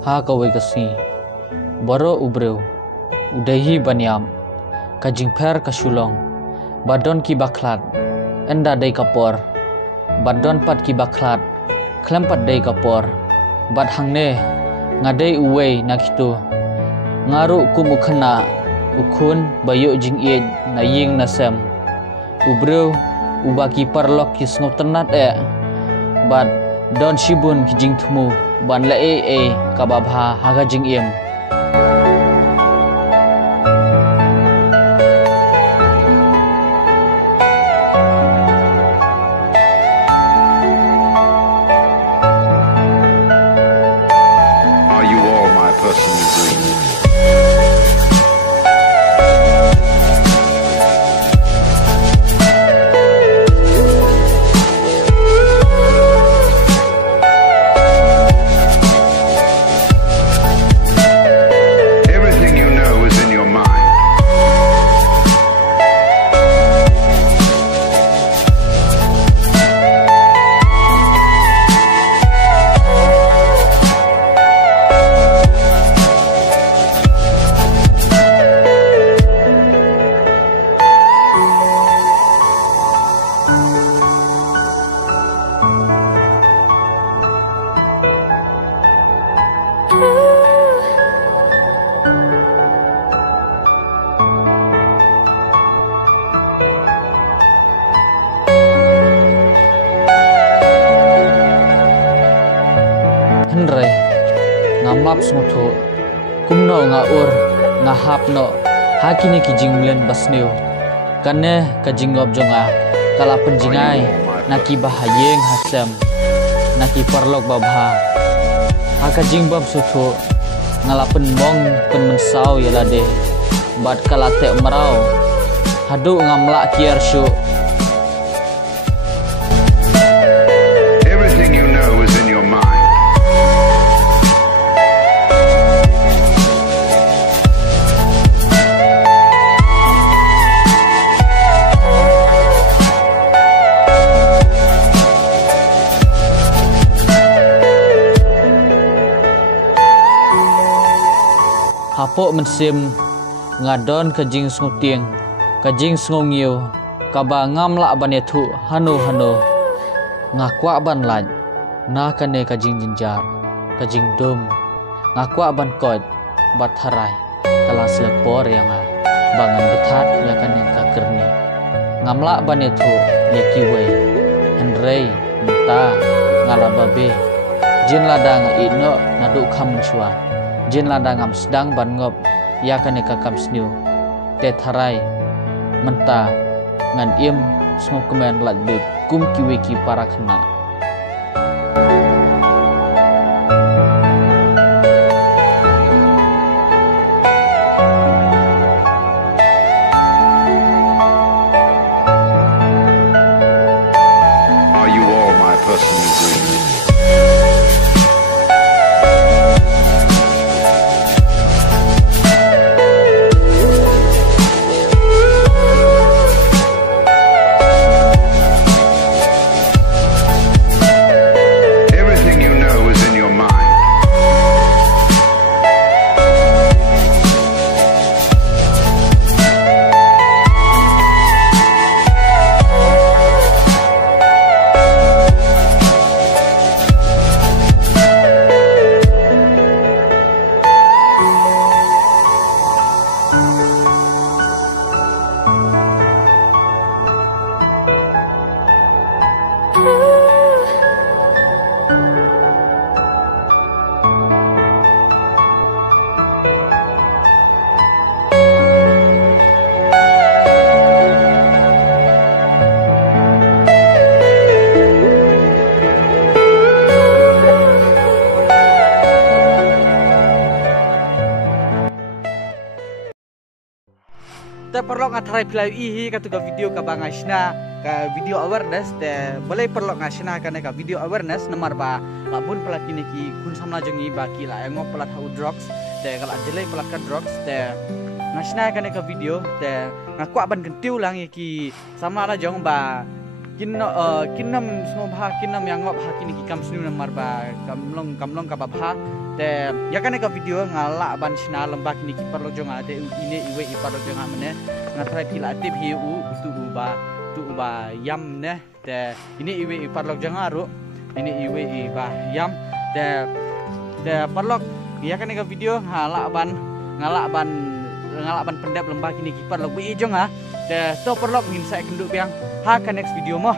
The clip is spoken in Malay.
Ha kawai kasi baro ubreu udahi banyam kajing per kasulong badon ki baklat enda dai kapor badon pat ki baklat klempat dai kapor bad hangne ngadai uwei nakitu ngaru kum ukhna ukun bayu jing ie na ying nasem ubreu ubaki parlok ki sngo tenat bad don shibun ki jing thumu ban la kababha haga jing iem Are you all my personal dreams? Everything you know is in your mind. Henry ngamap smutu kumno ngaur ngahap no hakini ki jinglen basneu kanne ka jingob jonga kala penjingai naki bahayeng hasem naki parlok babha haka jingbab sutu ngalapen mong pen mensau yalade bad kala te merau hadu ngamla kiar syu Everything you know is in your mind. Hapok mensim ngadon kajing sngutieng kajing sngongiu kaba ngamla banetu hanu ngakwa ban laj na kane kajing jinjar kajing dum ngakwa ban kot batharai kala slepor yang bangan bethat ya kane kakerni ngamla banetu yakiwei henrei menta ngalababe jin ladang ino nadu khamchua jin ladangam sedang ban ngop ya kane kakam sniu te tharai menta ngan im smok kemen ladut kum kiwiki para khna Are you all my personal dreams? Everything you know is in your mind. Ta perlu ngatrai pilai ihi katu ka video ka bangasna ka video awareness te boleh perlu ngasna kana ka video awareness nomor ba labun pelat kini ki kun samna jengi baki la ngo pelat hau drugs te kala jelai pelat ka drugs te ngasna kana ka video te ngakwa ban kentiu lang ki sama la jong ba kinam semua bah kinam yang ngop ha kini kam sunu namar ba kamlong ka babha te ya kan ka video ngala ban sina lembah kini ki perlo jonga te ini iwe i perlo jonga mene ngathrai pila tip hi u tu ba yam ne te ini iwe i perlo jonga ru ini iwe i ba yam te perlo ya kan ka video ngala ban pendap lembah kini ki perlo i jonga te to perlo min sa kenduk biang ha ka next video mo